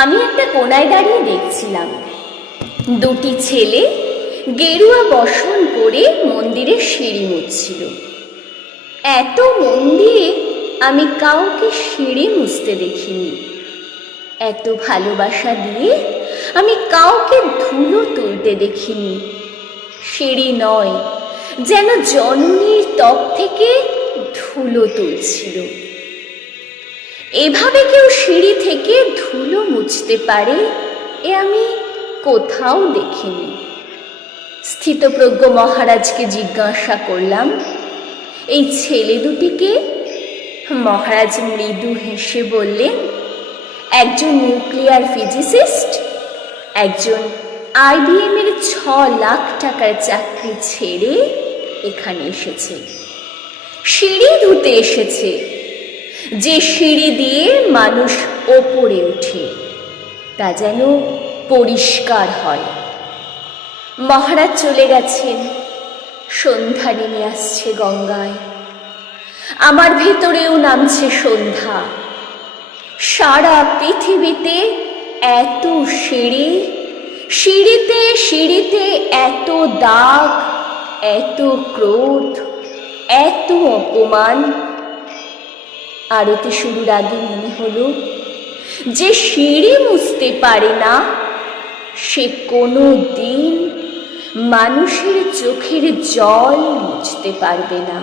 আমি একটা কোনায় দাঁড়িয়ে দেখছিলাম দুটি ছেলে গেরুয়া বসন পরে মন্দিরে সিঁড়ি মুছছিল। এত মন্দিরে আমি কাউকে সিঁড়ি মুছতে দেখিনি। এত ভালোবাসা দিয়ে আমি কাউকে ধুলো তুলতে দেখিনি। সিঁড়ি নয়, যেন জননীর ত্বক থেকে ধুলো তুলছিল। এভাবে কেউ সিঁড়ি থেকে ধুলো মুছতে পারে এ আমি কোথাও দেখিনি। স্থিতপ্রজ্ঞ মহারাজকে জিজ্ঞাসা করলাম, এই ছেলে দুটিকে? মহারাজ মৃদু হেসে বললেন, একজন নিউক্লিয়ার ফিজিসিস্ট, একজন IBM এর 6 লাখ টাকার চাকরি ছেড়ে এখানে এসেছে। সিঁড়ি ধুতে এসেছে, যে সিঁড়ি দিয়ে মানুষ ওপরে ওঠে তা যেন পরিষ্কার হয়। মহারাজ চলে গেছেন, সন্ধ্যা নেমে আসছে গঙ্গায়। আমার ভেতরেও নামছে সন্ধ্যা। সারা পৃথিবীতে এত সিঁড়ি, সিঁড়িতে সিঁড়িতে এত দাগ, এত ক্রোধ, এত অপমান। আরতি শুরুর আগে মনে হলো, যে সিঁড়ি মুছতে পারে না সে কোনো দিন মানুষের চোখের জল মুছতে পারবে না।